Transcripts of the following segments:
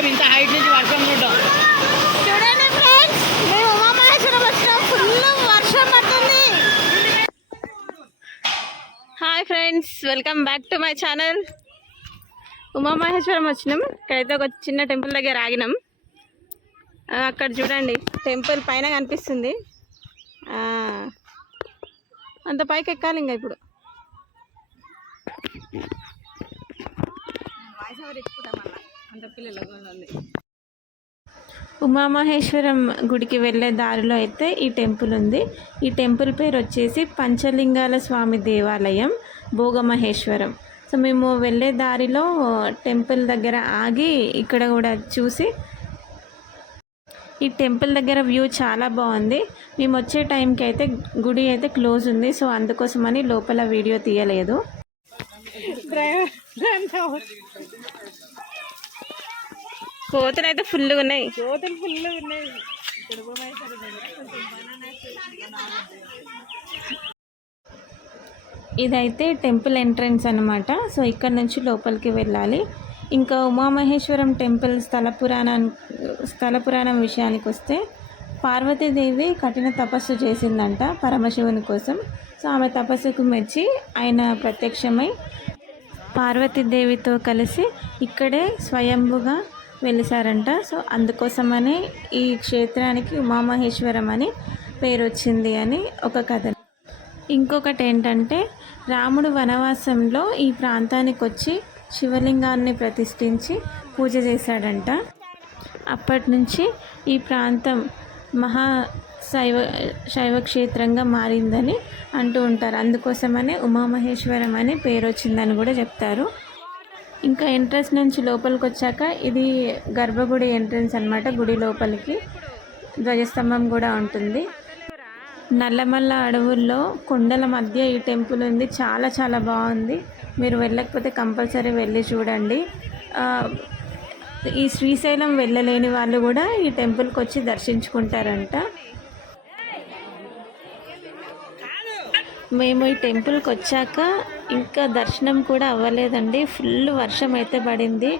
చూడలేము ఇంత హైట్ నుంచి వర్షం చూడడం. చూడండి ఫ్రెండ్స్, మేము ఉమామహేశ్వరం వచ్చినాం, ఫుల్ వర్షం పడుతుంది. Hi friends, welcome back to my channel. Umamaheswaram వచ్చినాం. ఇక్కడైతే ఒక చిన్న టెంపుల్ దగ్గర ఆగినాం. అక్కడ చూడండి, టెంపుల్ పైన కనిపిస్తుంది. అంత పైకి ఎక్కాలి ఇంకా. ఇప్పుడు ఉమామహేశ్వరం గుడికి వెళ్ళే దారిలో అయితే ఈ టెంపుల్ ఉంది. ఈ టెంపుల్ పేరు వచ్చేసి పంచలింగాల స్వామి దేవాలయం, భోగమహేశ్వరం. సో మేము వెళ్ళే దారిలో టెంపుల్ దగ్గర ఆగి ఇక్కడ కూడా చూసి, ఈ టెంపుల్ దగ్గర వ్యూ చాలా బాగుంది. మేము వచ్చే టైంకి అయితే గుడి అయితే క్లోజ్ ఉంది. సో అందుకోసమని లోపల వీడియో తీయలేదు. కోతులు అయితే ఫుల్గా ఉన్నాయి. ఇదైతే టెంపుల్ ఎంట్రన్స్ అన్నమాట. సో ఇక్కడ నుంచి లోపలికి వెళ్ళాలి. ఇంకా ఉమామహేశ్వరం టెంపుల్ స్థల పురాణం విషయానికి వస్తే, పార్వతీదేవి కఠిన తపస్సు చేసిందంట పరమశివుని కోసం. సో ఆమె తపస్సుకు మెచ్చి ఆయన ప్రత్యక్షమై పార్వతీదేవితో కలిసి ఇక్కడే స్వయంభుగా వెలిసారంట. సో అందుకోసమనే ఈ క్షేత్రానికి ఉమామహేశ్వరం అని పేరు వచ్చింది అని ఒక కథ. ఇంకొకటి ఏంటంటే, రాముడు వనవాసంలో ఈ ప్రాంతానికి వచ్చి శివలింగాన్ని ప్రతిష్ఠించి పూజ చేశాడంట. అప్పటి నుంచి ఈ ప్రాంతం శైవ క్షేత్రంగా మారిందని అంటూ ఉంటారు. అందుకోసమనే ఉమామహేశ్వరం అని పేరు వచ్చిందని కూడా చెప్తారు. ఇంకా ఎంట్రన్స్ నుంచి లోపలికి వచ్చాక ఇది గర్భగుడి ఎంట్రన్స్ అన్నమాట. గుడి లోపలికి ధ్వజస్తంభం కూడా ఉంటుంది. నల్లమల్ల అడవుల్లో కొండల మధ్య ఈ టెంపుల్ ఉంది. చాలా చాలా బాగుంది. మీరు వెళ్ళకపోతే కంపల్సరీ వెళ్ళి చూడండి. ఈ శ్రీశైలం వెళ్ళలేని వాళ్ళు కూడా ఈ టెంపుల్కి వచ్చి దర్శించుకుంటారంట. మేము ఈ టెంపుల్కి వచ్చాక ఇంకా దర్శనం కూడా అవ్వలేదండి. ఫుల్ వర్షం అయితే పడింది.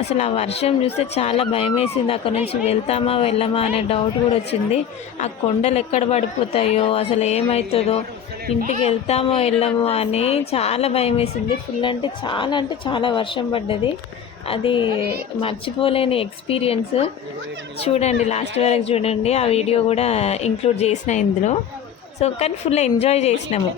అసలు ఆ వర్షం చూస్తే చాలా భయం వేసింది. అక్కడ నుంచి వెళ్తామా వెళ్ళమా అనే డౌట్ కూడా వచ్చింది. ఆ కొండలు ఎక్కడ పడిపోతాయో, అసలు ఏమవుతుందో, ఇంటికి వెళ్తామో వెళ్ళమో అని చాలా భయం వేసింది. ఫుల్ అంటే చాలా వర్షం పడ్డది. అది మర్చిపోలేని ఎక్స్పీరియన్స్. చూడండి, లాస్ట్ వరకు చూడండి. ఆ వీడియో కూడా ఇంక్లూడ్ చేసిన ఇందులో. సో కానీ ఫుల్ ఎంజాయ్ చేసినాము.